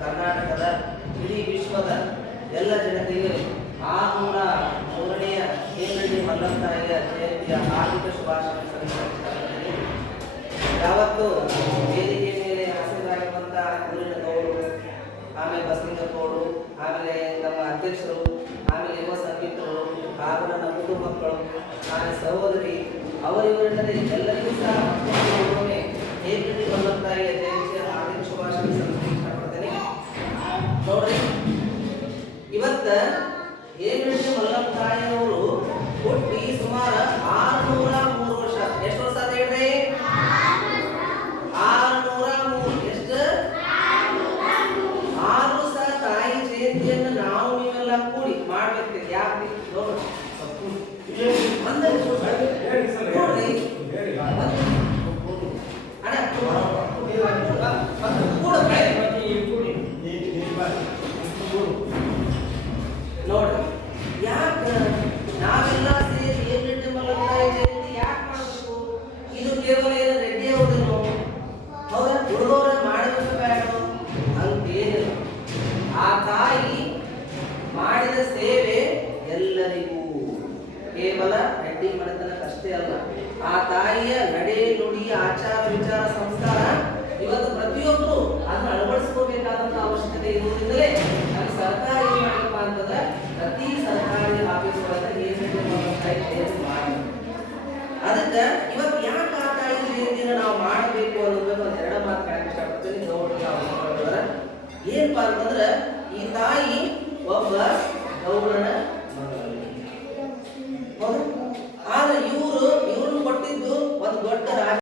ಕರ್ನಾಟಕದ ಇಡೀ ವಿಶ್ವದ ಎಲ್ಲ ಜನತೆಗೆ ಆರುನೂರ ಮೂರನೆಯ ಏಪ್ರಿಲ್ ಮಲ್ಲಂತಾಯಿಯ ಜಯಂತಿಯ ಆರ್ಥಿಕ ಶುಭಾಶಯ ಸಲ್ಲಿಸುತ್ತಿದ್ದಾರೆ ಯಾವತ್ತು ವೇದಿಕೆ ಮೇಲೆ ಹಸಿರಾಗಿರುವಂತಹ ಗೌಡರು ಆಮೇಲೆ ಬಸಲಿಂಗಪ್ಪವರು ಆಮೇಲೆ ನಮ್ಮ ಅಧ್ಯಕ್ಷರು, ಆಮೇಲೆ ಯುವ ಸಂಗೀತರು, ಹಾಗೂ ನನ್ನ ಕುಟುಂಬ ಮಕ್ಕಳು, ಆಮೇಲೆ ಸಹೋದರಿ, ಅವರಿವರಿಲ್ಲದೆ ಎಲ್ಲರಿಗೂ ಸಹ ಏಪ್ರಿಲ್ ಮಲ್ಲಂತಾಯಿಯ ಇವತ್ತ ಏನ್ರಿ ಮಲ್ಲಪ್ಪ ತಾಯಿಯವರು ಹುಟ್ಟಿ ಸುಮಾರು ಆರುನೂರ ಮೂರು ವರ್ಷ. ಎಷ್ಟು ವರ್ಷ ಅಂತ ಹೇಳ್ರಿ? ಆರುನೂರ ಮೂರು. ಎಷ್ಟು? ಆರು ಸಹ ತಾಯಿ ಜಯಂತಿಯನ್ನು ನಾವು ನೀವೆಲ್ಲ ಕೂಡಿ ಮಾಡ್ಬೇಕು ಯಾಕೆ? ಯಾಕ? ನಾವೆಲ್ಲ ಸೇರಿ ಏನು ರೆಡ್ಡಿ ಮಲ್ಲಪ್ಪಾಯಿ ಜಯಂತಿ ಯಾಕೆ ಮಾಡಬೇಕು? ಇದು ಕೇವಲ ಏನು ರೆಡ್ಡಿ ಅವ್ರದೇನು ಹೌದಾ ಉಳಿದವ್ರ ಮಾಡಬೇಕು ಬೇಡ ಅಂತೇನಿಲ್ಲ ಆ ತಾಯಿ ಮಾಡಿದ ಸೇವೆ ಎಲ್ಲರಿಗೂ. ಕೇವಲ ರೆಡ್ಡಿ ಮನೆತನಕ್ಕಷ್ಟೇ ಅಲ್ಲ. ಆ ತಾಯಿಯ ಏನಪ್ಪಾ ಅಂತಂದ್ರೆ ಈ ತಾಯಿ ಒಬ್ಬ ಗೌಡನ ಆದ್ರೆ ಇವರು ಇವ್ರನ್ನ ಕೊಟ್ಟಿದ್ದು ಒಂದು ದೊಡ್ಡ ರಾಜ